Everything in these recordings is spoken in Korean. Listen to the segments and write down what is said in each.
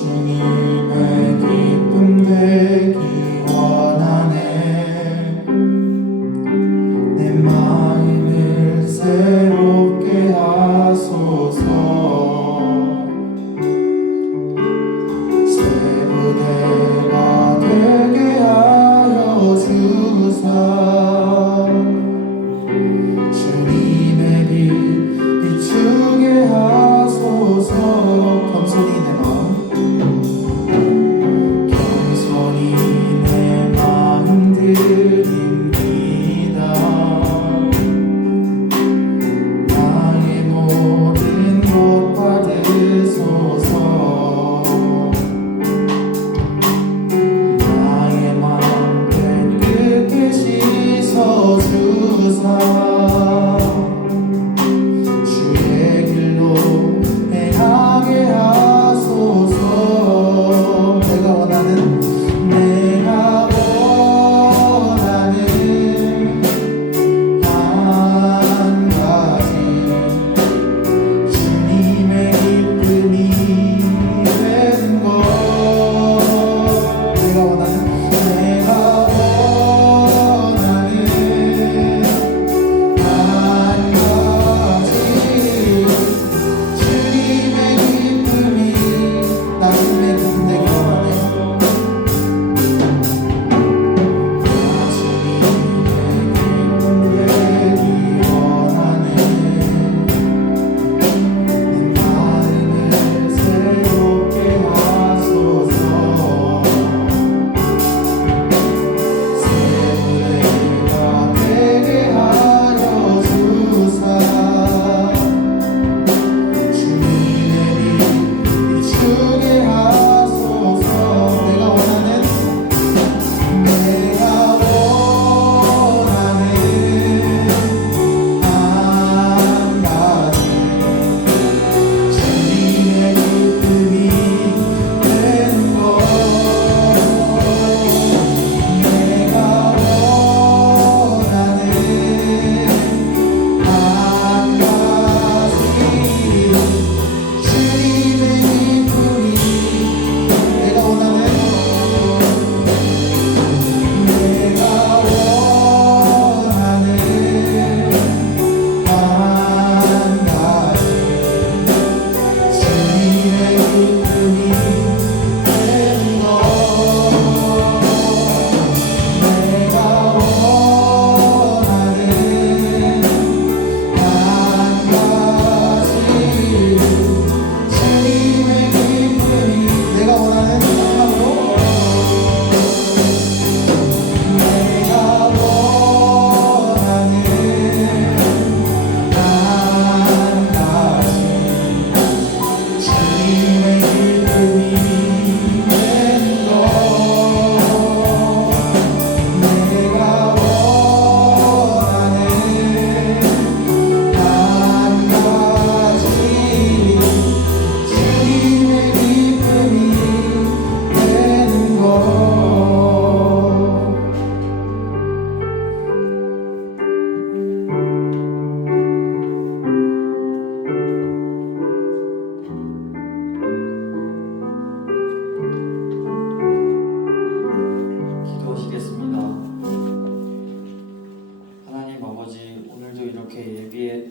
주님의 기쁨 되기 원하네. 내 마음을 새롭게 하소서. 새 부대가 되게 하여 주사. 주님의 빛 비추게 하소서. 겸손히 내 마음 드립니다. 나의 모든 것 받으소서. 나의 마음 깨끗게 씻어주사. 주의 길로 행하게 하소서. 내가 원하는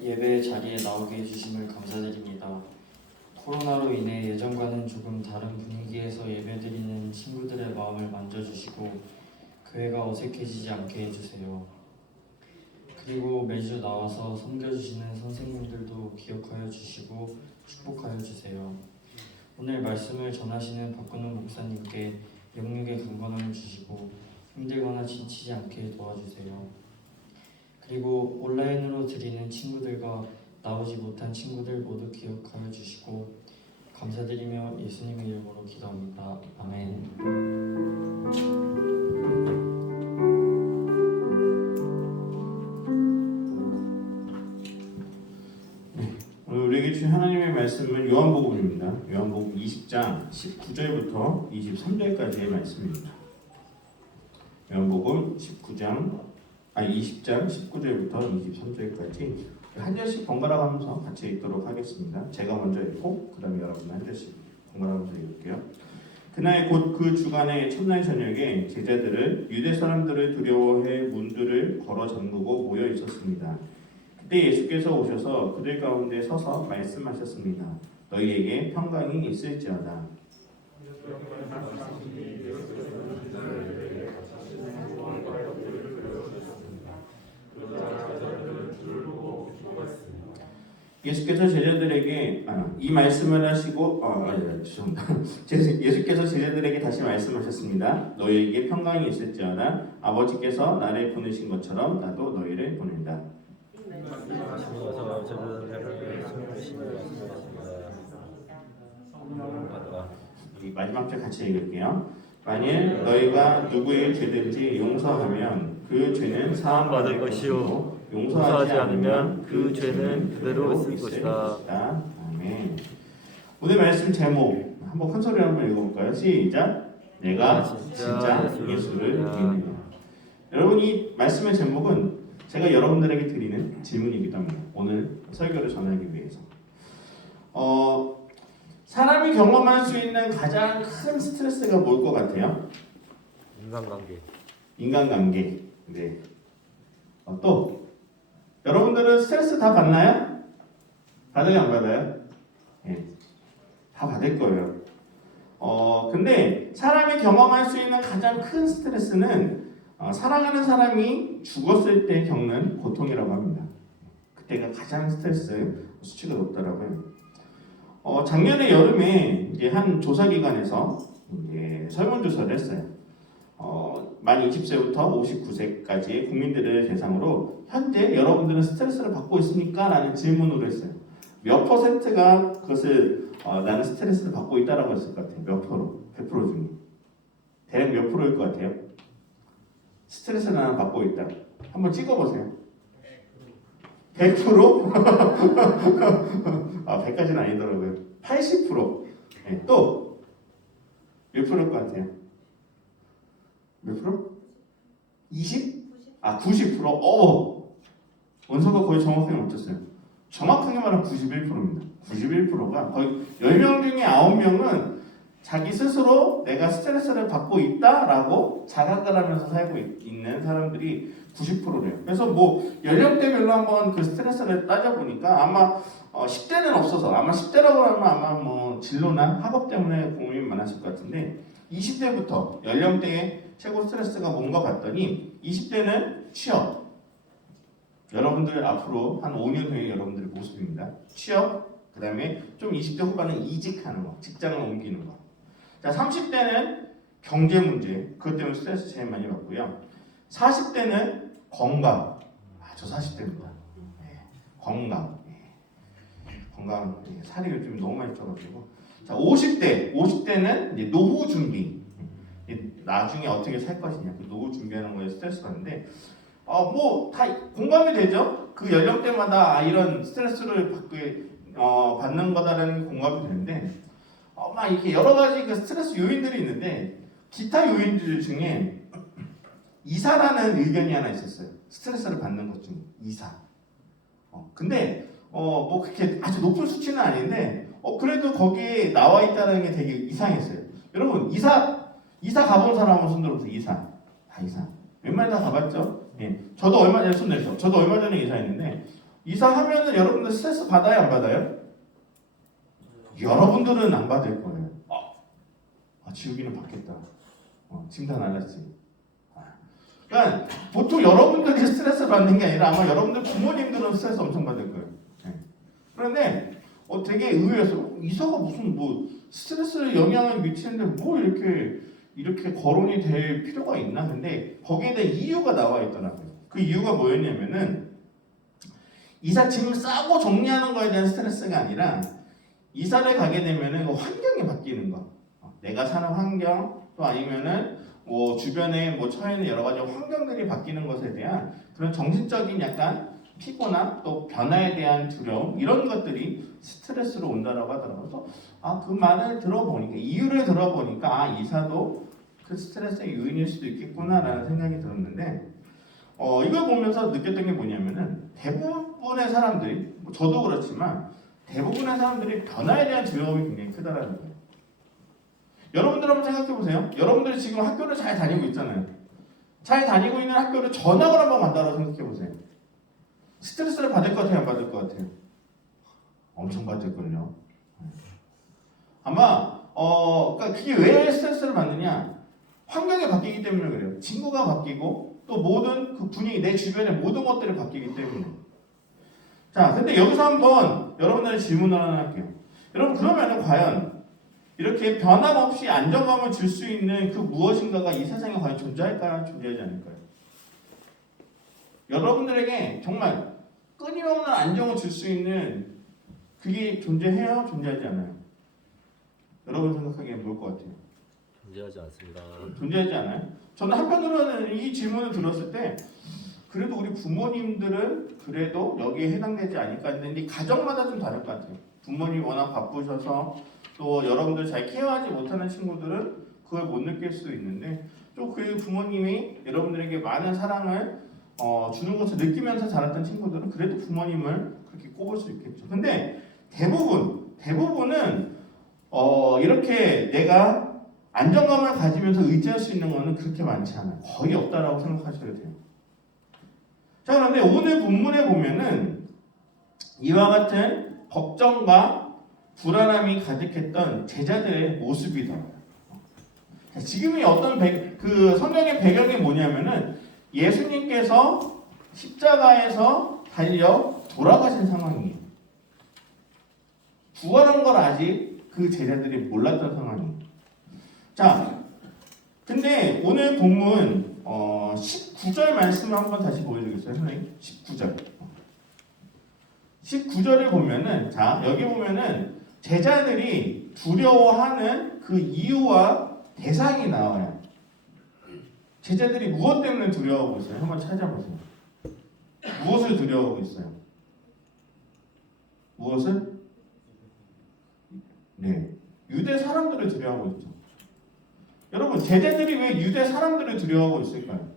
예배 자리에 나오게 해주심을 감사드립니다. 코로나로 인해 예전과는 조금 다른 분위기에서 예배드리는 친구들의 마음을 만져주시고 교회가 어색해지지 않게 해주세요. 그리고 매주 나와서 섬겨주시는 선생님들도 기억하여 주시고 축복하여 주세요. 오늘 말씀을 전하시는 박근우 목사님께 영육의 강건함을 주시고 힘들거나 지치지 않게 도와주세요. 그리고 온라인으로 드리는 친구들과 나오지 못한 친구들 모두 기억하여 주시고 감사드리며 예수님의 이름으로 기도합니다. 아멘. 오늘 우리에게 주신 하나님의 말씀은 요한복음입니다. 요한복음 20장 19절부터 23절까지의 말씀입니다. 요한복음 20장 19절부터 23절까지 한 절씩 번갈아 가면서 같이 읽도록 하겠습니다. 제가 먼저 읽고 그 다음에 여러분 한 절씩 번갈아가면서 읽을게요. 그날 곧 그 주간의 첫날 저녁에 제자들을 유대 사람들을 두려워해 문들을 걸어 잠그고 모여 있었습니다. 그때 예수께서 오셔서 그들 가운데 서서 말씀하셨습니다. 너희에게 평강이 있을지어다. 예수께서 제자들에게 이 말씀을 하시고 죄송합니다. 예수께서 제자들에게 다시 말씀하셨습니다. 너희에게 평강이 있을지어다. 아버지께서 나를 보내신 것처럼 나도 너희를 보낸다. 이 마지막 절 같이 읽을게요. 만일 너희가 누구의 죄든지 용서하면 그 죄는 사함받을 것이요 용서하지 않으면 그 죄는 그대로 있을 것이다. 아멘. 오늘 말씀 제목 한번 큰 소리로 한번 읽어볼까요? 시작. 내가 진짜 예수를 믿느냐. 여러분, 이 말씀의 제목은 제가 여러분들에게 드리는 질문이기도 합니다. 오늘 설교를 전하기 위해서. 사람이 경험할 수 있는 가장 큰 스트레스가 뭘 것 같아요? 인간관계. 네. 또 여러분들은 스트레스 다 받나요? 받아요, 안 받아요? 네. 다 받을 거예요. 근데 사람이 경험할 수 있는 가장 큰 스트레스는 사랑하는 사람이 죽었을 때 겪는 고통이라고 합니다. 그때가 가장 스트레스 수치가 높더라고요. 작년에 여름에 이제 한 조사기관에서 이제 설문조사를 했어요. 만 20세부터 59세까지의 국민들을 대상으로 현재 여러분들은 스트레스를 받고 있습니까? 라는 질문으로 했어요. 몇 퍼센트가 그것을 나는 스트레스를 받고 있다라고 했을 것 같아요? 몇 프로? 100% 중에. 대략 몇 프로일 것 같아요? 스트레스를 나는 받고 있다. 한번 찍어보세요. 100%? 100까지는 아니더라고요. 80%. 네, 또 몇 프로일 것 같아요? 몇 프로? 20? 90%? 원서가 거의 정확하게 맞췄어요. 정확하게 말하면 91%입니다. 91%가 거의 10명 중에 9명은 자기 스스로 내가 스트레스를 받고 있다라고 자각을 하면서 살고 있는 사람들이 90%래요. 그래서 뭐 연령대별로 한번 그 스트레스를 따져보니까 아마 10대는 없어서 아마 10대라고 하면 아마 뭐 진로나 학업 때문에 고민이 많았을 것 같은데 20대부터 연령대의 최고 스트레스가 뭔가 봤더니 20대는 취업. 여러분들 앞으로 한 5년 후에 여러분들의 모습입니다. 취업, 그 다음에 좀 20대 후반은 이직하는 거, 직장을 옮기는 거. 자, 30대는 경제 문제, 그것 때문에 스트레스 제일 많이 받고요. 40대는 건강. 저 40대입니다. 네, 건강. 건강, 살이 요즘 너무 많이 쪄가지고. 자, 50대는 이제 노후 준비. 나중에 어떻게 살 것이냐, 그 노후 준비하는 거에 스트레스 받는데, 뭐 다 공감이 되죠. 그 연령대마다 이런 스트레스를 받는 거다라는 게 공감이 되는데, 막 이렇게 여러 가지 그 스트레스 요인들이 있는데 기타 요인들 중에 이사라는 의견이 하나 있었어요. 스트레스를 받는 것 중에 이사. 근데 뭐 그렇게 아주 높은 수치는 아닌데 그래도 거기에 나와 있다는 게 되게 이상했어요. 여러분 이사 가본 사람 한번 손 들어보세요. 이사. 웬만하면 다 가봤죠? 예. 저도 얼마 전에 손 내서 저도 얼마 전에 이사했는데 이사하면은 여러분들 스트레스 받아요, 안 받아요? 여러분들은 안 받을 거예요. 지우기는 받겠다. 짐 다 날랐지. 그러니까 보통 여러분들이 스트레스 받는 게 아니라 아마 여러분들 부모님들은 스트레스 엄청 받을 거예요. 네. 그런데 되게 의외였어. 이사가 무슨 뭐 스트레스에 영향을 미치는데 뭐 이렇게 거론이 될 필요가 있나? 근데 거기에 대한 이유가 나와 있더라고요. 그 이유가 뭐였냐면은 이사 짐을 싸고 정리하는 거에 대한 스트레스가 아니라 이사를 가게 되면은 환경이 바뀌는 거. 내가 사는 환경 또 아니면은 뭐 주변에 뭐 처해 있는 여러 가지 환경들이 바뀌는 것에 대한 그런 정신적인 약간 피곤함 또 변화에 대한 두려움 이런 것들이 스트레스로 온다라고 하더라고요. 그래서 그 말을 들어보니까 이유를 들어보니까 이사도 그 스트레스의 요인일 수도 있겠구나라는 생각이 들었는데 이걸 보면서 느꼈던 게 뭐냐면은 대부분의 사람들이 저도 그렇지만 대부분의 사람들이 변화에 대한 두려움이 굉장히 크다라는 거예요. 여러분들 한번 생각해 보세요. 여러분들이 지금 학교를 잘 다니고 있잖아요. 잘 다니고 있는 학교를 전학을 한번 간다고 생각해 보세요. 스트레스를 받을 것 같아요, 안 받을 것 같아요? 엄청 받을걸요. 아마 그러니까 그게 왜 스트레스를 받느냐? 환경이 바뀌기 때문에 그래요. 친구가 바뀌고 또 모든 그 분위기, 내 주변의 모든 것들이 바뀌기 때문에. 자, 근데 여기서 한번 여러분들의 질문을 하나 할게요. 여러분 그러면은 과연 이렇게 변함없이 안정감을 줄 수 있는 그 무엇인가가 이 세상에 과연 존재할까요? 존재하지 않을까요? 여러분들에게 정말 끊임없는 안정을 줄 수 있는 그게 존재해요? 존재하지 않아요? 여러분 생각하기엔 뭘 것 같아요? 존재하지 않습니다. 존재하지 않아요? 저는 한편으로는 이 질문을 들었을 때 그래도 우리 부모님들은 그래도 여기에 해당되지 않을까 했는데 가정마다 좀 다를 것 같아요. 부모님이 워낙 바쁘셔서 또 여러분들 잘 케어하지 못하는 친구들은 그걸 못 느낄 수도 있는데 또 그 부모님이 여러분들에게 많은 사랑을 주는 것을 느끼면서 자랐던 친구들은 그래도 부모님을 그렇게 꼽을 수 있겠죠. 근데 대부분은 이렇게 내가 안정감을 가지면서 의지할 수 있는 것은 그렇게 많지 않아요. 거의 없다라고 생각하셔야 돼요. 자, 그런데 오늘 본문에 보면은 이와 같은 걱정과 불안함이 가득했던 제자들의 모습이더라고요. 지금이 어떤 그 성경의 배경이 뭐냐면은 예수님께서 십자가에서 달려 돌아가신 상황이에요. 부활한 걸 아직 그 제자들이 몰랐던 상황이에요. 자, 근데 오늘 본문 19절 말씀을 한번 다시 보여주겠어요, 선생님? 19절. 19절을 보면은 자, 여기 보면은 제자들이 두려워하는 그 이유와 대상이 나와요. 제자들이 무엇 때문에 두려워하고 있어요? 한번 찾아보세요. 무엇을 두려워하고 있어요? 무엇을? 네, 유대 사람들을 두려워하고 있죠. 여러분, 제자들이 왜 유대 사람들을 두려워하고 있을까요?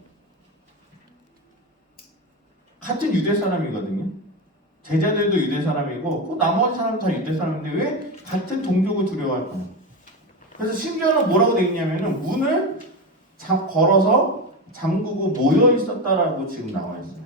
같은 유대 사람이거든요. 제자들도 유대 사람이고 또 나머지 사람은 다 유대 사람인데 왜 같은 종족을 두려워할까요? 그래서 심지어는 뭐라고 되어 있냐면은 문을 걸어서 잠그고 모여 있었다라고 지금 나와 있어요.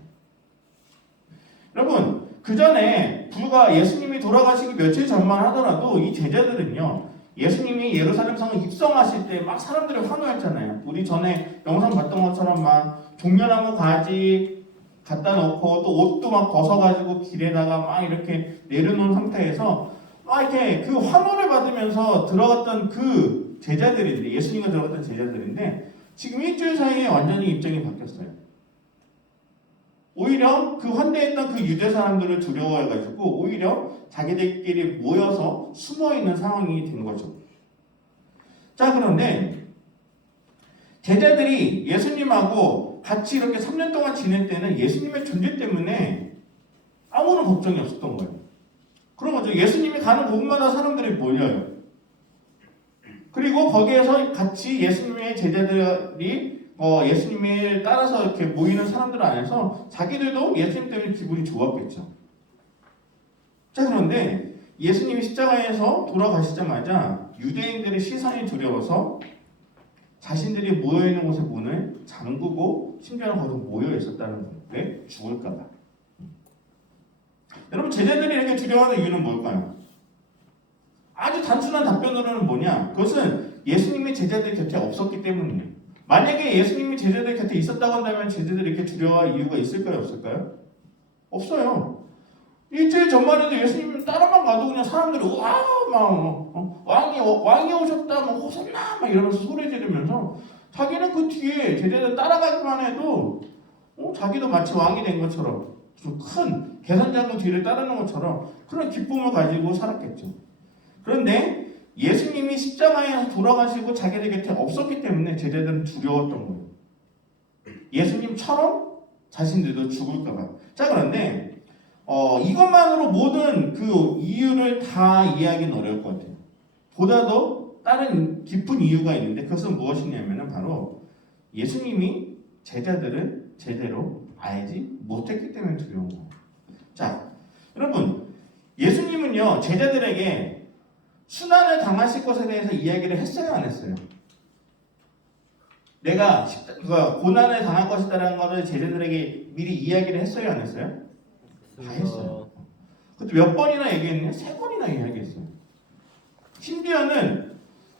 여러분, 그 전에 불과 예수님이 돌아가시기 며칠 전만 하더라도 이 제자들은요, 예수님이 예루살렘 성을 입성하실 때 막 사람들이 환호했잖아요. 우리 전에 영상 봤던 것처럼 막 종려나무 가지 갖다 놓고 또 옷도 막 벗어가지고 길에다가 막 이렇게 내려놓은 상태에서 막 이렇게 그 환호를 받으면서 들어갔던 그 제자들인데, 예수님과 들어갔던 제자들인데 지금 일주일 사이에 완전히 입장이 바뀌었어요. 오히려 그 환대했던 그 유대 사람들을 두려워해가지고 오히려 자기들끼리 모여서 숨어있는 상황이 된 거죠. 자, 그런데 제자들이 예수님하고 같이 이렇게 3년 동안 지낼 때는 예수님의 존재 때문에 아무런 걱정이 없었던 거예요. 그런 거죠. 예수님이 가는 곳마다 사람들이 몰려요. 그리고 거기에서 같이 예수님의 제자들이 예수님을 따라서 이렇게 모이는 사람들 안에서 자기들도 예수님 때문에 기분이 좋았겠죠. 자, 그런데 예수님이 십자가에서 돌아가시자마자 유대인들의 시선이 두려워서 자신들이 모여있는 곳의 문을 잠그고 심지어는 거기서 모여 있었다는 거예요. 왜? 죽을까봐. 여러분, 제자들이 이렇게 두려워하는 이유는 뭘까요? 아주 단순한 답변으로는 뭐냐? 그것은 예수님이 제자들 곁에 없었기 때문이에요. 만약에 예수님이 제자들 곁에 있었다고 한다면 제자들이 이렇게 두려워할 이유가 있을까요? 없을까요? 없어요. 일주일 전만 해도 예수님 따라만 가도 그냥 사람들이 와, 막 왕이 오셨다, 뭐 호산나, 막 이러면서 소리 지르면서 자기는 그 뒤에 제자들 따라가기만 해도 자기도 마치 왕이 된 것처럼 좀 큰 계산장군 뒤를 따르는 것처럼 그런 기쁨을 가지고 살았겠죠. 그런데 예수님이 십자가에서 돌아가시고 자기들 곁에 없었기 때문에 제자들은 두려웠던 거예요. 예수님처럼 자신들도 죽을까봐. 자, 그런데 이것만으로 모든 그 이유를 다 이해하기는 어려울 것 같아요. 보다도 다른 깊은 이유가 있는데 그것은 무엇이냐면은 바로 예수님이 제자들을 제대로 알지 못했기 때문에 두려운 거예요. 자, 여러분, 예수님은요 제자들에게 순환을 당하실 것에 대해서 이야기를 했어요, 안 했어요? 내가 고난을 당할 것이다라는 것을 제자들에게 미리 이야기를 했어요, 안 했어요? 다 했어요. 그것도 몇 번이나 얘기했냐? 3번이나 이야기했어요. 심지어는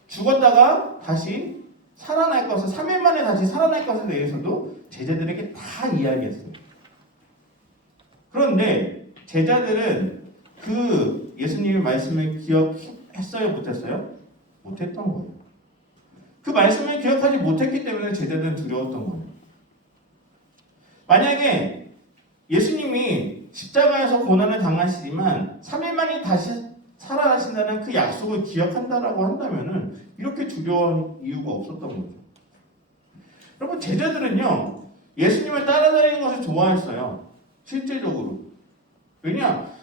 죽었다가 다시 살아날 것을 3일 만에 다시 살아날 것에 대해서도 제자들에게 다 이야기했어요. 그런데 제자들은 그 예수님의 말씀을 기억했어요, 못했어요? 못했던 거예요. 그 말씀을 기억하지 못했기 때문에 제자들은 두려웠던 거예요. 만약에 예수님이 십자가에서 고난을 당하시지만 3일 만에 다시 살아나신다는 그 약속을 기억한다라고 한다면은 이렇게 두려워할 이유가 없었던 거죠. 여러분, 제자들은요 예수님을 따라다니는 것을 좋아했어요. 실제적으로. 왜냐?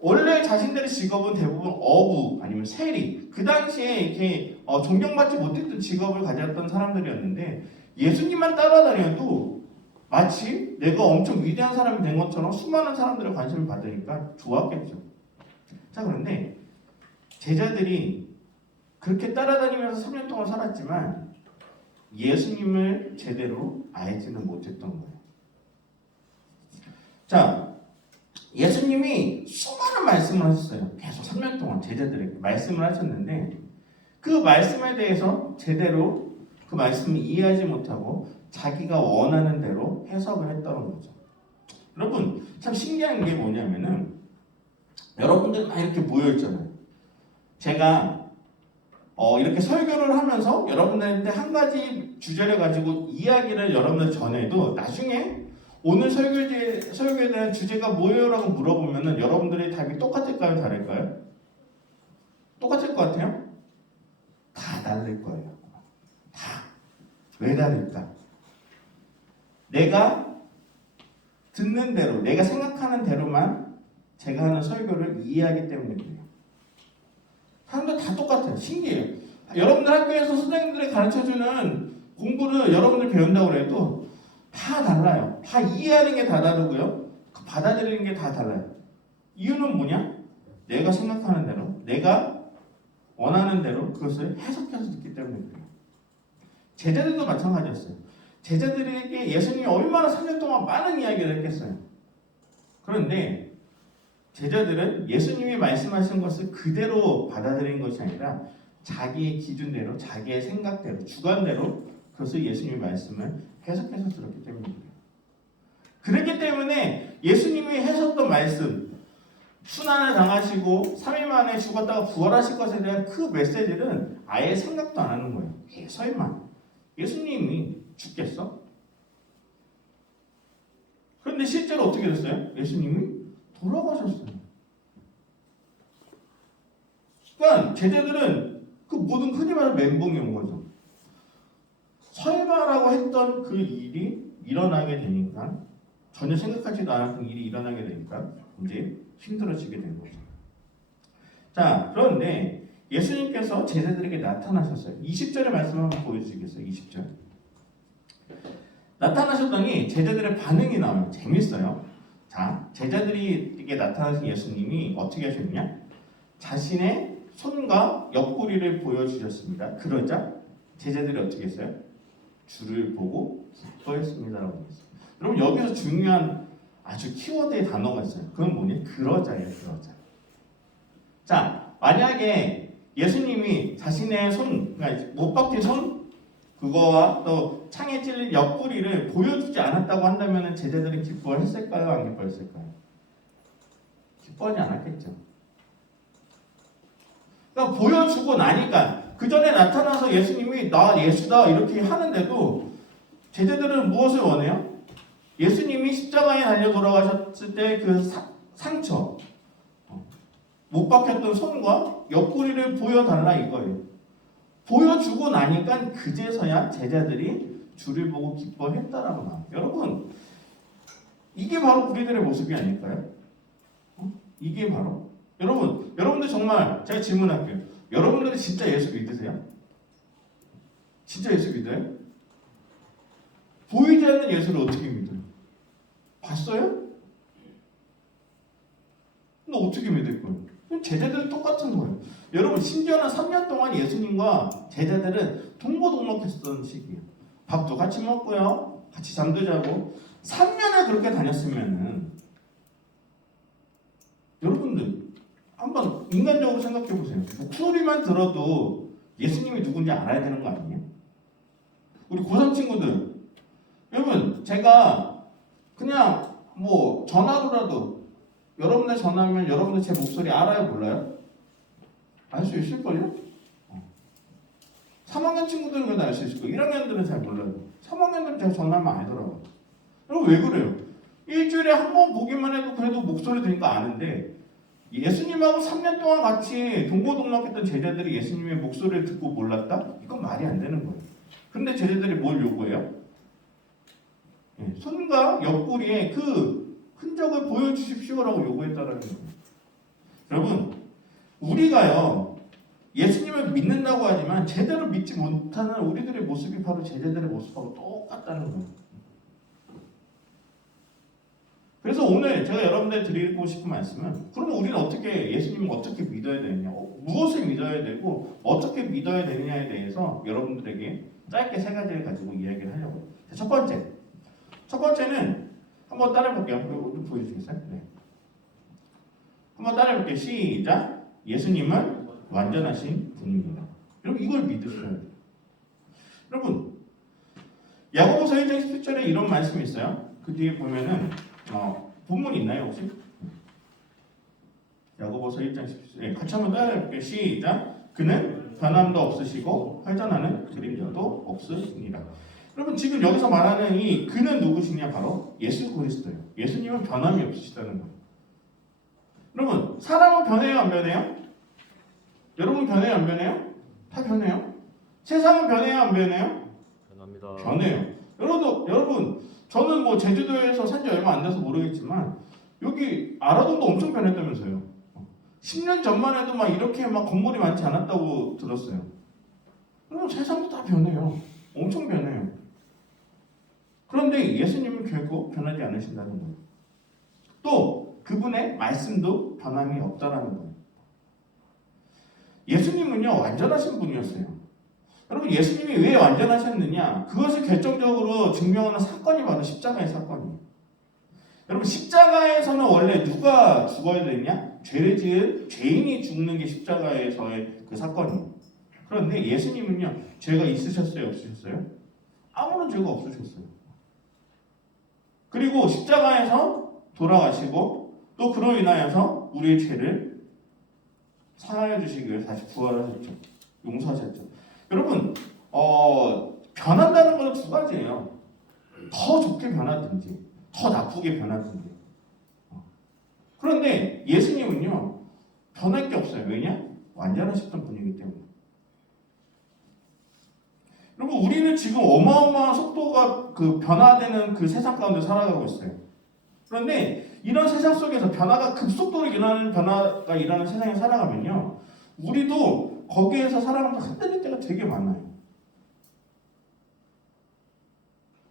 원래 자신들의 직업은 대부분 어부 아니면 세리, 그 당시에 이렇게 존경받지 못했던 직업을 가졌던 사람들이었는데 예수님만 따라다녀도 마치 내가 엄청 위대한 사람이 된 것처럼 수많은 사람들의 관심을 받으니까 좋았겠죠. 자, 그런데 제자들이 그렇게 따라다니면서 3년 동안 살았지만 예수님을 제대로 알지는 못했던 거예요. 자, 예수님이 수많은 말씀을 하셨어요. 계속 3년 동안 제자들에게 말씀을 하셨는데 그 말씀에 대해서 제대로 그 말씀을 이해하지 못하고 자기가 원하는 대로 해석을 했다는 거죠. 여러분, 참 신기한 게 뭐냐면은 여러분들 다 이렇게 모여있잖아요. 제가 이렇게 설교를 하면서 여러분들한테 한 가지 주제를 가지고 이야기를 여러분들 전해도 나중에 오늘 설교에 대한 주제가 뭐예요? 라고 물어보면은 여러분들의 답이 똑같을까요? 다를까요? 똑같을 것 같아요? 다 다를 거예요. 다. 왜 다를까? 내가 듣는 대로, 내가 생각하는 대로만 제가 하는 설교를 이해하기 때문에 그래요. 사람들 다 똑같아요. 신기해요. 여러분들 학교에서 선생님들이 가르쳐주는 공부를 여러분들 배운다고 해도 다 달라요. 다 이해하는 게 다 다르고요. 받아들이는 게 다 달라요. 이유는 뭐냐? 내가 생각하는 대로, 내가 원하는 대로 그것을 해석해서 듣기 때문에 그래요. 제자들도 마찬가지였어요. 제자들에게 예수님이 얼마나 3년 동안 많은 이야기를 했겠어요. 그런데 제자들은 예수님이 말씀하신 것을 그대로 받아들인 것이 아니라 자기의 기준대로, 자기의 생각대로, 주관대로 그것을 예수님의 말씀을 해석해서 들었기 때문입니다. 그렇기 때문에 예수님이 하셨던 말씀, 순환을 당하시고 3일 만에 죽었다가 부활하실 것에 대한 그 메시지는 아예 생각도 안 하는 거예요. 설마 예수님이 죽겠어? 그런데 실제로 어떻게 됐어요? 예수님이 돌아가셨어요. 그러니까 제자들은 그 모든 흔히 말하는 멘붕이 온 거죠. 설마라고 했던 그 일이 일어나게 되니까, 전혀 생각하지도 않았던 일이 일어나게 되니까 이제 힘들어지게 된 거죠. 자, 그런데 예수님께서 제자들에게 나타나셨어요. 20절의 말씀 한번 보여주시겠어요? 20절. 나타나셨더니 제자들의 반응이 나와요. 재밌어요. 자, 제자들에게 나타나신 예수님이 어떻게 하셨냐? 자신의 손과 옆구리를 보여주셨습니다. 그러자 제자들이 어떻게 했어요? 주를 보고 기뻐했습니다라고 했어요. 여러분, 여기서 중요한 아주 키워드의 단어가 있어요. 그건 뭐냐? 그러자예요. 그러자. 자, 만약에 예수님이 자신의 손, 그러니까 못 박힌 손, 그거와 또 창에 찔린 옆구리를 보여주지 않았다고 한다면 제자들이 기뻐했을까요? 안 기뻐했을까요? 기뻐하지 않았겠죠. 그러니까 보여주고 나니까, 그 전에 나타나서 예수님이 나 예수다 이렇게 하는데도 제자들은 무엇을 원해요? 예수님이 십자가에 달려 돌아가셨을 때 그 상처, 못 박혔던 손과 옆구리를 보여달라 이거예요. 보여주고 나니까 그제서야 제자들이 주를 보고 기뻐했다라고 나와요. 여러분, 이게 바로 우리들의 모습이 아닐까요? 이게 바로 여러분들 정말 제가 질문할게요. 여러분들이 진짜 예수 믿으세요? 진짜 예수 믿어요? 보이지 않는 예수를 어떻게 믿어요? 봤어요? 근데 어떻게 믿을 거예요? 제자들은 똑같은 거예요. 여러분 심지어는 3년 동안 예수님과 제자들은 동고동락했던 시기예요. 밥도 같이 먹고요. 같이 잠도 자고 3년을 그렇게 다녔으면은 여러분들 한번 인간적으로 생각해 보세요. 목소리만 들어도 예수님이 누군지 알아야 되는 거 아니에요? 우리 고3 친구들 여러분 제가 그냥 뭐 전화로라도 여러분들 전화하면 여러분들 제 목소리 알아요 몰라요? 알 수 있을걸요? 3학년 친구들은 그래도 알 수 있을 거예요. 1학년들은 잘 몰라요. 3학년들은 제가 전화하면 알더라고요. 여러분 왜 그래요? 일주일에 한 번 보기만 해도 그래도 목소리 들으니까 아는데 예수님하고 3년 동안 같이 동고동락했던 제자들이 예수님의 목소리를 듣고 몰랐다? 이건 말이 안 되는 거예요. 근데 제자들이 뭘 요구해요? 손과 옆구리에 그 흔적을 보여주십시오라고 요구했다라는 거예요. 여러분 우리가요 예수님을 믿는다고 하지만 제대로 믿지 못하는 우리들의 모습이 바로 제자들의 모습하고 똑같다는 거예요. 그래서 오늘 제가 여러분들 드리고 싶은 말씀은 그러면 우리는 어떻게 예수님을 어떻게 믿어야 되느냐 무엇을 믿어야 되고 어떻게 믿어야 되느냐에 대해서 여러분들에게 짧게 세 가지를 가지고 이야기를 하려고 해요. 첫 번째는 한번 따라해 볼게요. 좀 보여주시겠어요? 네. 한번 따라해 볼게요. 시작. 예수님은 완전하신 분입니다. 여러분 이걸 믿으셔야 돼요. 여러분 야고보서 1장 17절에 이런 말씀이 있어요. 그 뒤에 보면은 본문 있나요 혹시? 야고보서 1장 17절 같이 한번 따라해 볼게요. 시작. 그는 변함도 없으시고 활전하는 그림자도 없으십니다. 여러분 지금 여기서 말하는 이 그는 누구시냐 바로 예수 그리스도예요. 예수님은 변함이 없으시다는 거예요. 여러분 사람은 변해요 안 변해요? 여러분 변해요 안 변해요? 다 변해요. 세상은 변해요 안 변해요? 변합니다. 변해요. 여러분 저는 뭐 제주도에서 산지 얼마 안 돼서 모르겠지만 여기 아라돈도 엄청 변했다면서요. 10년 전만 해도 막 이렇게 막 건물이 많지 않았다고 들었어요. 여러분 세상도 다 변해요. 엄청 변해요. 그런데 예수님은 결국 변하지 않으신다는 거예요. 또 그분의 말씀도 변함이 없다라는 거예요. 예수님은요 완전하신 분이었어요. 여러분 예수님이 왜 완전하셨느냐 그것을 결정적으로 증명하는 사건이 바로 십자가의 사건이에요. 여러분 십자가에서는 원래 누가 죽어야 되냐? 죄를 지은 죄인이 죽는 게 십자가에서의 그 사건이에요. 그런데 예수님은요 죄가 있으셨어요 없으셨어요? 아무런 죄가 없으셨어요. 그리고 십자가에서 돌아가시고 또 그로 인하여서 우리의 죄를 사하여 주시기 위해 다시 부활하셨죠. 용서하셨죠. 여러분 변한다는 것은 두 가지예요. 더 좋게 변하든지 더 나쁘게 변하든지. 그런데 예수님은요 변할 게 없어요. 왜냐? 완전하셨던 분이기 때문에. 여러분 우리는 지금 어마어마한 속도가 그 변화되는 그 세상 가운데 살아가고 있어요. 그런데 이런 세상 속에서 변화가 급속도로 일어나는 변화가 일어나는 세상에 살아가면요 우리도 거기에서 살아가면서 흔들릴 때가 되게 많아요.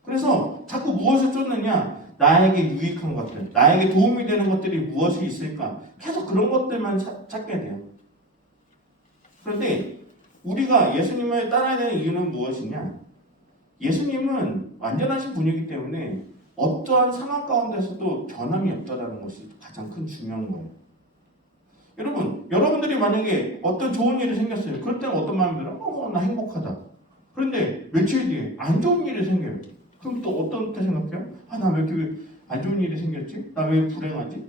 그래서 자꾸 무엇을 쫓느냐 나에게 유익한 것들 나에게 도움이 되는 것들이 무엇이 있을까 계속 그런 것들만 찾게 돼요. 그런데 우리가 예수님을 따라야 되는 이유는 무엇이냐? 예수님은 완전하신 분이기 때문에 어떠한 상황 가운데서도 변함이 없다는 것이 가장 큰 중요한 거예요. 여러분들이 만약에 어떤 좋은 일이 생겼어요. 그럴 때는 어떤 마음이 들어요? 나 행복하다. 그런데 며칠 뒤에 안 좋은 일이 생겨요. 그럼 또 어떤 때 생각해요? 나 왜 이렇게 안 좋은 일이 생겼지? 나 왜 불행하지?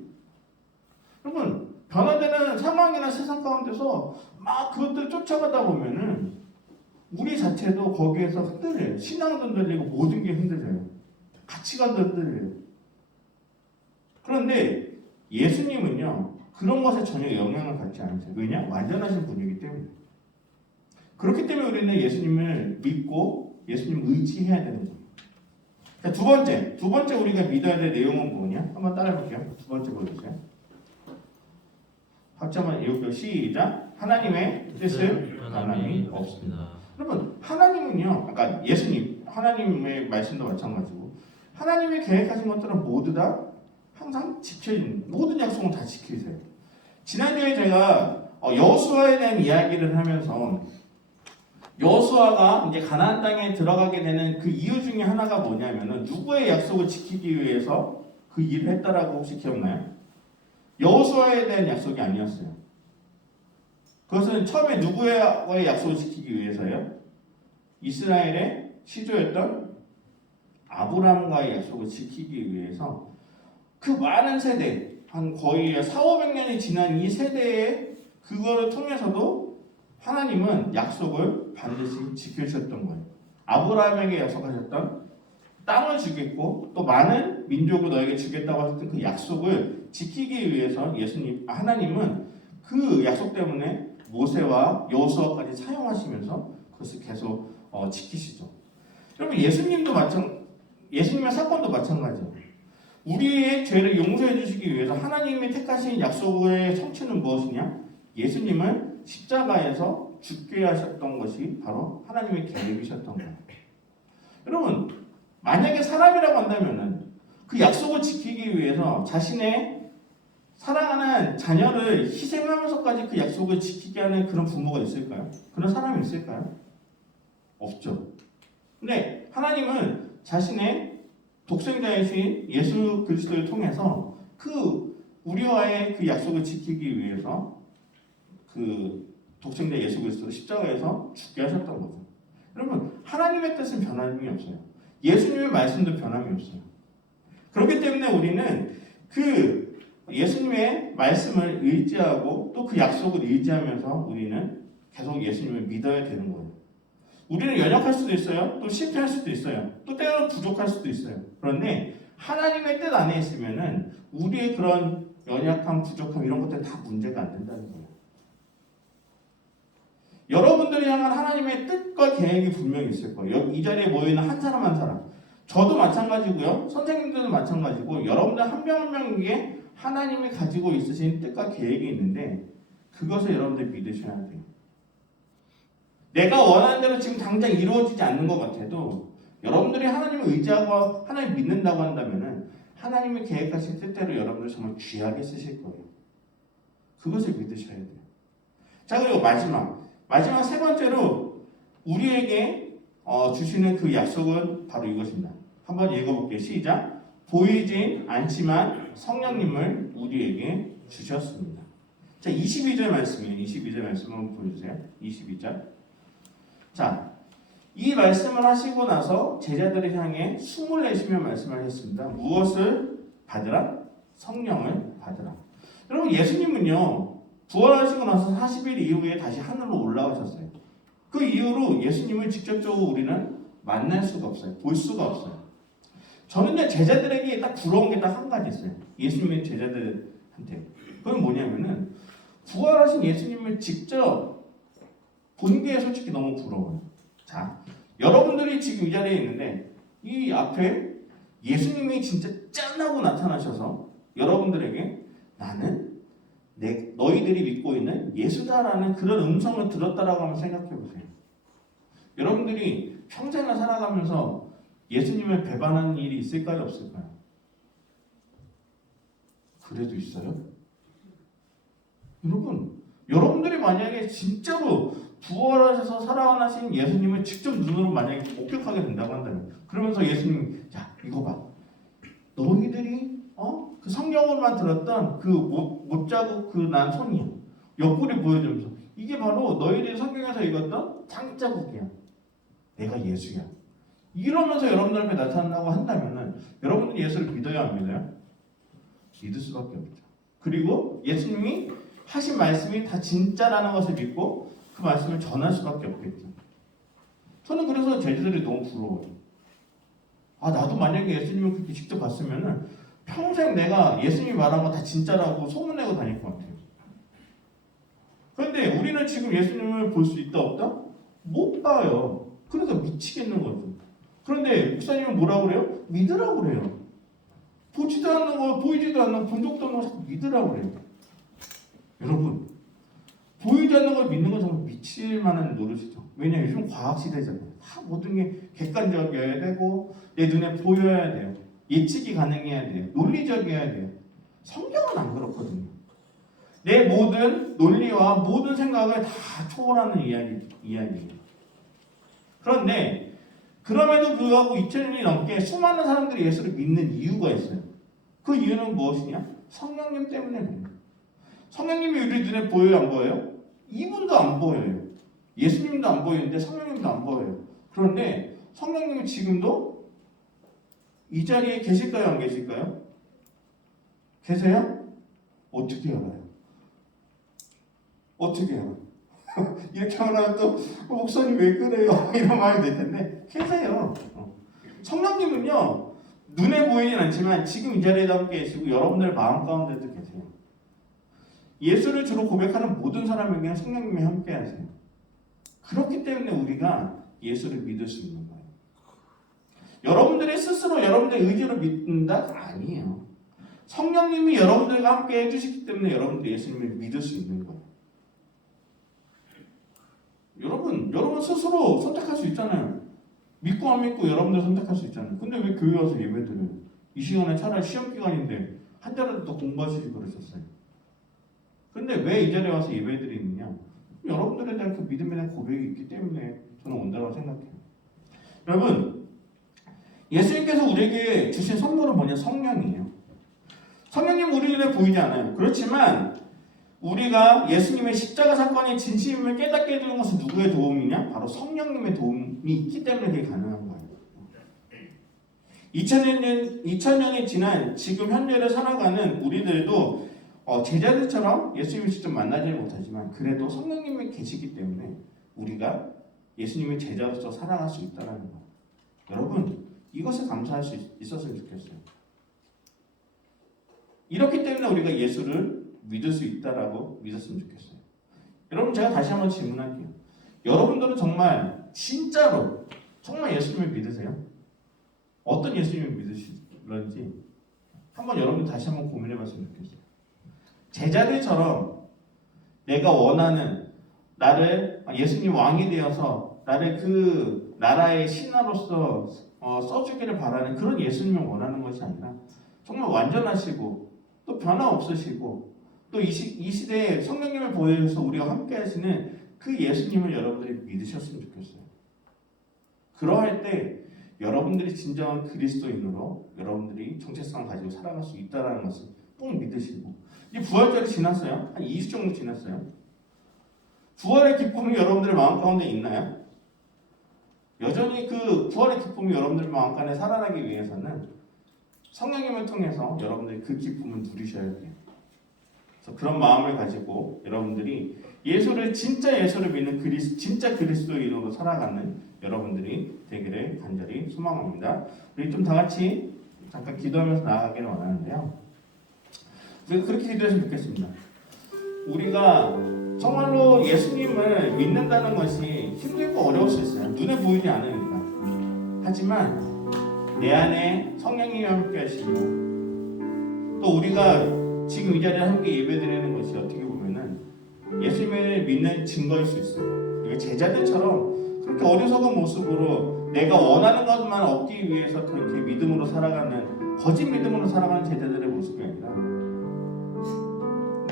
여러분 변화되는 상황이나 세상 가운데서 막 그것들 쫓아가다 보면은 우리 자체도 거기에서 흔들려요. 신앙도 흔들리고 모든 게 흔들려요. 가치관도 흔들려요. 그런데 예수님은요 그런 것에 전혀 영향을 받지 않으세요. 왜냐? 완전하신 분이기 때문에. 그렇기 때문에 우리는 예수님을 믿고 예수님을 의지해야 되는 거예요. 자, 두 번째 우리가 믿어야 될 내용은 뭐냐? 한번 따라해볼게요. 두 번째 보여주세요. 박수 한번 읽을게요. 시작. 하나님의 뜻은 변함이 없습니다. 여러분 하나님은요 그러니까 예수님 하나님의 말씀도 마찬가지고 하나님이 계획하신 것들은 모두 다 항상 지켜지는 모든 약속은 다 지키세요. 지난주에 제가 여호수아에 대한 이야기를 하면서 여호수아가 이제 가나안 땅에 들어가게 되는 그 이유 중에 하나가 뭐냐면은 누구의 약속을 지키기 위해서 그 일을 했다라고 혹시 기억나요? 여호수아에 대한 약속이 아니었어요. 그것은 처음에 누구의 약속을 지키기 위해서요? 이스라엘의 시조였던 아브라함과의 약속을 지키기 위해서 그 많은 세대, 한 거의 4,500년이 지난 이 세대에 그거를 통해서도 하나님은 약속을 반드시 지켜주셨던 거예요. 아브라함에게 약속하셨던 땅을 주겠고 또 많은 민족을 너에게 주겠다고 하셨던 그 약속을 지키기 위해서 하나님은 그 약속 때문에 모세와 여호수아까지 사용하시면서 그것을 계속 지키시죠. 여러분 예수님의 사건도 마찬가지예요. 우리의 죄를 용서해 주시기 위해서 하나님이 택하신 약속의 성취는 무엇이냐? 예수님을 십자가에서 죽게 하셨던 것이 바로 하나님의 계획이셨던 거예요. 여러분 만약에 사람이라고 한다면은 그 약속을 지키기 위해서 자신의 사랑하는 자녀를 희생하면서까지 그 약속을 지키게 하는 그런 부모가 있을까요? 그런 사람이 있을까요? 없죠. 근데 하나님은 자신의 독생자이신 예수 그리스도를 통해서 그 우리와의 그 약속을 지키기 위해서 그 독생자 예수 그리스도를 십자가에서 죽게 하셨던 거죠. 여러분 하나님의 뜻은 변함이 없어요. 예수님의 말씀도 변함이 없어요. 그렇기 때문에 우리는 그 예수님의 말씀을 의지하고 또 그 약속을 의지하면서 우리는 계속 예수님을 믿어야 되는 거예요. 우리는 연약할 수도 있어요. 또 실패할 수도 있어요. 또 때로는 부족할 수도 있어요. 그런데 하나님의 뜻 안에 있으면은 우리의 그런 연약함, 부족함 이런 것들 다 문제가 안 된다는 거예요. 여러분들이 향한 하나님의 뜻과 계획이 분명히 있을 거예요. 이 자리에 모여있는 한 사람 한 사람. 저도 마찬가지고요. 선생님들도 마찬가지고 여러분들 한 명 한 명에게 하나님이 가지고 있으신 뜻과 계획이 있는데 그것을 여러분들 믿으셔야 돼요. 내가 원하는 대로 지금 당장 이루어지지 않는 것 같아도 여러분들이 하나님을 의지하고 하나님을 믿는다고 한다면은 하나님의 계획하신 뜻대로 여러분들 정말 귀하게 쓰실 거예요. 그것을 믿으셔야 돼요. 자 그리고 마지막 세 번째로 우리에게 주시는 그 약속은 바로 이것입니다. 한번 읽어볼게요. 시작. 보이진 않지만 성령님을 우리에게 주셨습니다. 자 22절 말씀이에요. 22절 말씀 한번 보여주세요. 22절. 자, 이 말씀을 하시고 나서 제자들을 향해 숨을 내쉬며 말씀을 했습니다. 무엇을 받으라? 성령을 받으라. 여러분 예수님은요 부활하시고 나서 40일 이후에 다시 하늘로 올라가셨어요. 그 이후로 예수님을 직접적으로 우리는 만날 수가 없어요. 볼 수가 없어요. 저는요 제자들에게 딱 부러운 게 딱 한 가지 있어요. 예수님의 제자들한테. 그건 뭐냐면은 부활하신 예수님을 직접 본 게 솔직히 너무 부러워요. 자, 여러분들이 지금 이 자리에 있는데 이 앞에 예수님이 진짜 짠하고 나타나셔서 여러분들에게 나는 너희들이 믿고 있는 예수다라는 그런 음성을 들었다라고 한번 생각해 보세요. 여러분들이 평생을 살아가면서 예수님을 배반하는 일이 있을까요? 없을까요? 그래도 있어요? 여러분들이 만약에 진짜로 부활하셔서 살아나신 예수님을 직접 눈으로 만약에 목격하게 된다고 한다면 그러면서 예수님 야 이거 봐 너희들이 그 성경으로만 들었던 그 못자국 그 난 손이야 옆구리 보여주면서 이게 바로 너희들이 성경에서 읽었던 장자국이야 내가 예수야 이러면서 여러분들 앞에 나타난다고 한다면은 여러분들이 예수를 믿어야 안 믿어요? 믿을 수밖에 없죠. 그리고 예수님이 하신 말씀이 다 진짜라는 것을 믿고 그 말씀을 전할 수밖에 없겠죠. 저는 그래서 제자들이 너무 부러워요. 나도 만약에 예수님을 그렇게 직접 봤으면은 평생 내가 예수님이 말한 거 다 진짜라고 소문내고 다닐 것 같아요. 그런데 우리는 지금 예수님을 볼 수 있다 없다? 못 봐요. 그러니까 미치겠는 거죠. 그런데 목사님은 뭐라고 그래요? 믿으라고 그래요. 보지도 않는 거, 보이지도 않는 거, 본 적도 없는 거 자꾸 믿으라고 그래요. 여러분, 보이지 않는 걸 믿는 건 정말 미칠 만한 노릇이죠. 왜냐하면 요즘 과학 시대잖아요. 다 모든 게 객관적이어야 되고 내 눈에 보여야 돼요. 예측이 가능해야 돼요. 논리적이어야 돼요. 성경은 안 그렇거든요. 내 모든 논리와 모든 생각을 다 초월하는 이야기예요. 그런데 그럼에도 불구하고 2000년이 넘게 수많은 사람들이 예수를 믿는 이유가 있어요. 그 이유는 무엇이냐? 성령님 때문에 그래요. 성령님이 우리 눈에 보여요, 안 보여요? 이분도 안 보여요. 예수님도 안 보이는데 성령님도 안 보여요. 그런데 성령님이 지금도 이 자리에 계실까요, 안 계실까요? 계세요? 어떻게 알아요? 어떻게 알아요? 이렇게 하면 또 목사님 왜 그래요? 이런 말이 될 텐데 계세요. 성령님은요 눈에 보이진 않지만 지금 이 자리에도 함께 계시고 여러분들 마음 가운데도 계세요. 예수를 주로 고백하는 모든 사람에게는 성령님이 함께 하세요. 그렇기 때문에 우리가 예수를 믿을 수 있는 거예요. 여러분들이 스스로 여러분들의 의지로 믿는다? 아니에요. 성령님이 여러분들과 함께 해주시기 때문에 여러분들이 예수님을 믿을 수 있는 거예요. 여러분 스스로 선택할 수 있잖아요. 믿고 안 믿고 여러분들 선택할 수 있잖아요. 근데 왜 교회 와서 예배 드려요? 이 시간에 차라리 시험 기간인데 한 달이라도 더 공부하시지 그러셨어요. 근데 왜 이 자리에 와서 예배 드리느냐? 여러분들에 대한 그 믿음에 대한 고백이 있기 때문에 저는 온다고 생각해요. 여러분, 예수님께서 우리에게 주신 선물은 뭐냐? 성령이에요. 성령님 우리 눈에 보이지 않아요. 그렇지만 우리가 예수님의 십자가 사건이 진심임을 깨닫게 해주는 것은 누구의 도움이냐? 바로 성령님의 도움이 있기 때문에 그게 가능한 거예요. 2000년이 지난 지금 현재를 살아가는 우리들도 제자들처럼 예수님을 직접 만나지는 못하지만 그래도 성령님이 계시기 때문에 우리가 예수님의 제자로서 살아갈 수 있다는 거예요. 여러분, 이것에 감사할 수 있었으면 좋겠어요. 이렇기 때문에 우리가 예수를 믿을 수 있다라고 믿었으면 좋겠어요. 여러분, 제가 다시 한번 질문할게요. 여러분들은 정말 진짜로 정말 예수님을 믿으세요? 어떤 예수님을 믿으시는지 한번 여러분 다시 한번 고민해봤으면 좋겠어요. 제자들처럼 내가 원하는 나를 예수님 왕이 되어서 나를 그 나라의 신하로서 써주기를 바라는 그런 예수님을 원하는 것이 아니라 정말 완전하시고 또 변화 없으시고 또 이 시대에 성령님을 보여줘서 우리와 함께 하시는 그 예수님을 여러분들이 믿으셨으면 좋겠어요. 그러할 때 여러분들이 진정한 그리스도인으로 여러분들이 정체성을 가지고 살아갈 수 있다는 것을 꼭 믿으시고 이 부활절이 지났어요. 한 20주 정도 지났어요. 부활의 기쁨이 여러분들의 마음 가운데 있나요? 여전히 그 부활의 기쁨이 여러분들의 마음 가운데 살아나기 위해서는 성령님을 통해서 여러분들이 그 기쁨을 누리셔야 돼요. 그래서 그런 마음을 가지고 여러분들이 진짜 예수를 믿는 진짜 그리스도인으로 살아가는 여러분들이 되기를 간절히 소망합니다. 우리 좀 다 같이 잠깐 기도하면서 나아가기를 원하는데요. 우리가 그렇게 기도했으면 좋겠습니다. 우리가 정말로 예수님을 믿는다는 것이 힘들고 어려울 수 있어요. 눈에 보이지 않으니까. 하지만 내 안에 성령님이 함께 하시고 또 우리가 지금 이 자리에 함께 예배드리는 것이 어떻게 보면은 예수님을 믿는 증거일 수 있어요. 우리가 제자들처럼 그렇게 어리석은 모습으로 내가 원하는 것만 얻기 위해서 그렇게 믿음으로 살아가는 거짓 믿음으로 살아가는 제자들의 모습이 아니라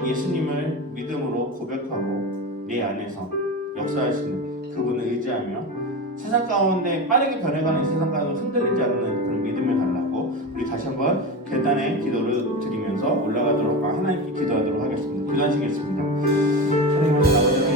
예수님을 믿음으로 고백하고 내 안에서 역사하시는 그분을 의지하며 세상 가운데 빠르게 변해가는 세상 가운데 흔들리지 않는 그런 믿음을 달라고 우리 다시 한번 계단에 기도를 드리면서 올라가도록 하나님께 기도하도록 하겠습니다. 기도하시겠습니다. 하나님 아버지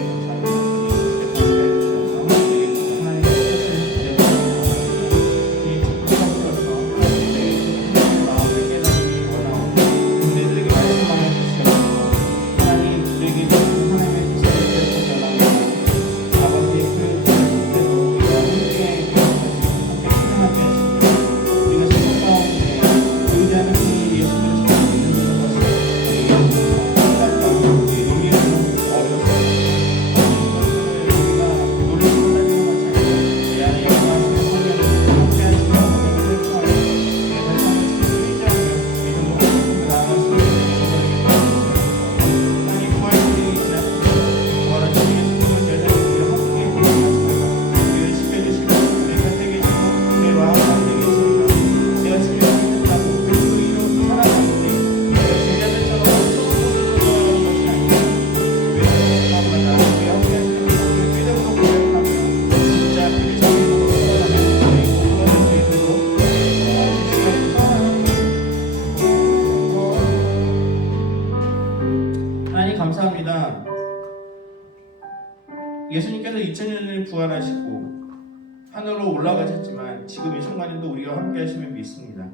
하늘로 올라가셨지만 지금 이 순간에도 우리와 함께 하심을 믿습니다.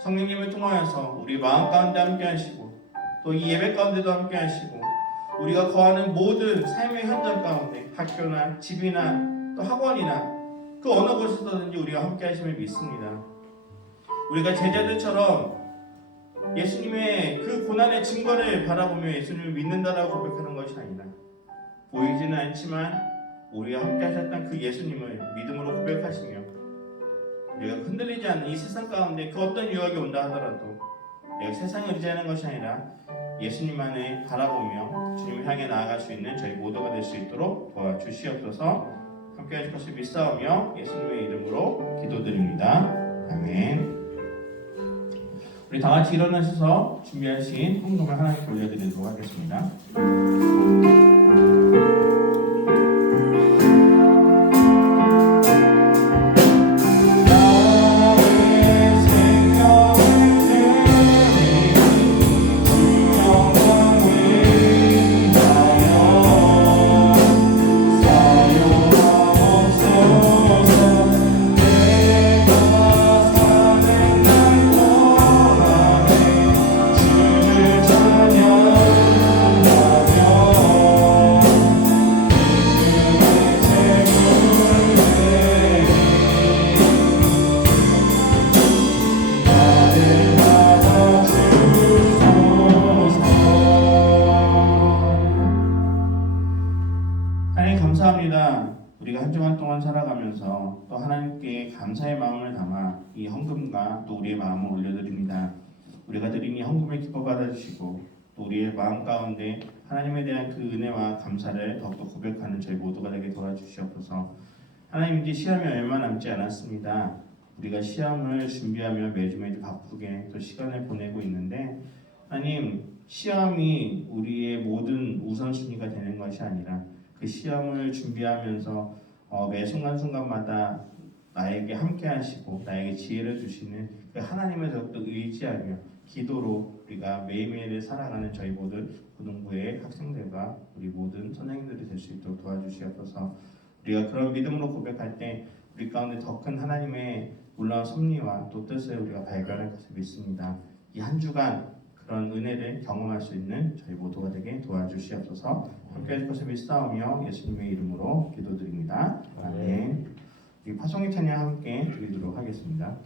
성령님을 통하여서 우리 마음 가운데 함께 하시고 또 이 예배 가운데도 함께 하시고 우리가 거하는 모든 삶의 현장 가운데 학교나 집이나 또 학원이나 그 어느 곳에서든지 우리가 함께 하심을 믿습니다. 우리가 제자들처럼 예수님의 그 고난의 증거를 바라보며 예수님을 믿는다라고 고백하는 것이 아니라 보이지는 않지만 우리와 함께 하셨던 그 예수님을 믿음으로 고백하시며 우리가 흔들리지 않는 이 세상 가운데 그 어떤 유혹이 온다 하더라도 내가 세상을 의지하는 것이 아니라 예수님만을 바라보며 주님을 향해 나아갈 수 있는 저희 모두가 될 수 있도록 도와주시옵소서. 함께 하실 것을 믿사오며 예수님의 이름으로 기도드립니다. 아멘. 우리 다 같이 일어나셔서 준비하신 헌금을 하나님께 올려드리도록 하겠습니다. 하나님 감사합니다. 우리가 한 주간 동안 살아가면서 또 하나님께 감사의 마음을 담아 이 헌금과 또 우리의 마음을 올려드립니다. 우리가 드린 이 헌금을 기뻐 받아주시고 또 우리의 마음 가운데 하나님에 대한 그 은혜와 감사를 더욱더 고백하는 저희 모두가 되게 도와주시옵소서. 하나님 이제 시험이 얼마 남지 않았습니다. 우리가 시험을 준비하며 매주 바쁘게 또 시간을 보내고 있는데 하나님 시험이 우리의 모든 우선순위가 되는 것이 아니라 그 시험을 준비하면서 매 순간순간마다 나에게 함께 하시고 나에게 지혜를 주시는 그 하나님을 더욱더 의지하며 기도로 우리가 매일매일 살아가는 저희 모든 고등부의 학생들과 우리 모든 선생님들이 될 수 있도록 도와주시옵소서. 우리가 그런 믿음으로 고백할 때 우리 가운데 더 큰 하나님의 놀라운 섭리와 또 뜻을 우리가 발견할 것을 믿습니다. 이 한 주간 그런 은혜를 경험할 수 있는 저희 모두가 되게 도와주시옵소서. 함께 하실 것을 믿사오며 예수님의 이름으로 기도드립니다. 아멘. 우리 파송의 찬양 함께 드리도록 하겠습니다.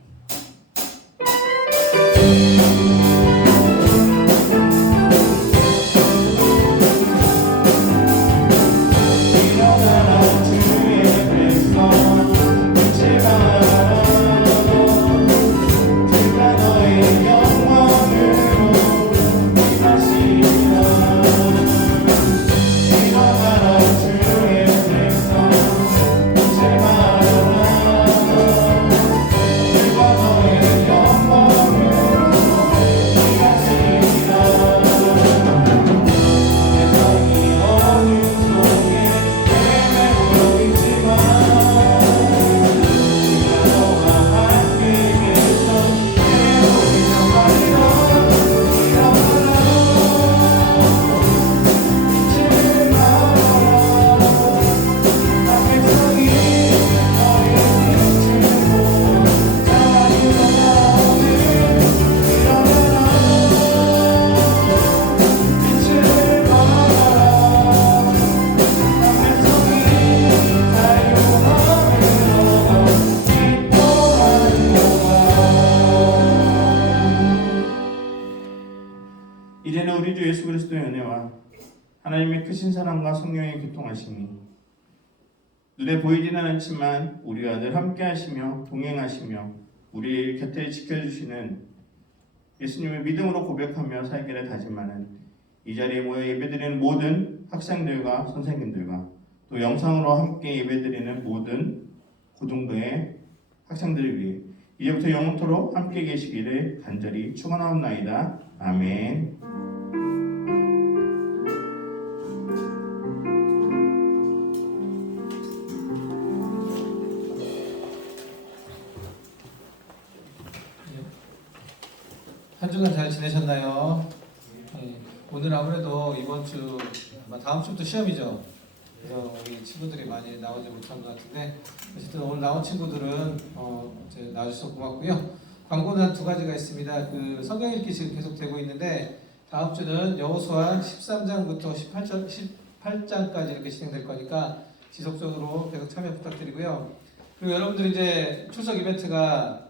이제는 우리 주 예수 그리스도의 은혜와 하나님의 크신 사랑과 성령의 교통하심이 눈에 보이지는 않지만 우리와 늘 함께 하시며 동행하시며 우리 곁에 지켜주시는 예수님을 믿음으로 고백하며 살기를 다짐하는 이 자리에 모여 예배드리는 모든 학생들과 선생님들과 또 영상으로 함께 예배드리는 모든 고등부의 학생들을 위해 이제부터 영원토록 함께 계시기를 간절히 축원하옵나이다. 아멘. 한 주간 잘 지내셨나요? 네. 오늘 아무래도 이번 주, 다음 주부터 시험이죠. 그래서 우리 친구들이 많이 나오지 못한 것 같은데 어쨌든 오늘 나온 친구들은 이제 나와주셔서 고맙고요. 광고는 한 두 가지가 있습니다. 그 성경 읽기 지금 계속 되고 있는데 다음 주는 여호수아 13장부터 18장까지 이렇게 진행될 거니까 지속적으로 계속 참여 부탁드리고요. 그리고 여러분들 이제 출석 이벤트가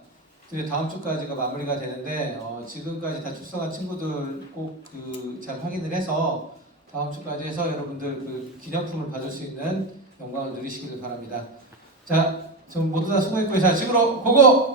이제 다음 주까지가 마무리가 되는데 지금까지 다 출석한 친구들 꼭 그 잘 확인을 해서 다음 주까지 해서 여러분들 그 기념품을 받을 수 있는 영광을 누리시기를 바랍니다. 자, 좀 모두 다 수고했고요. 자, 집으로 고고!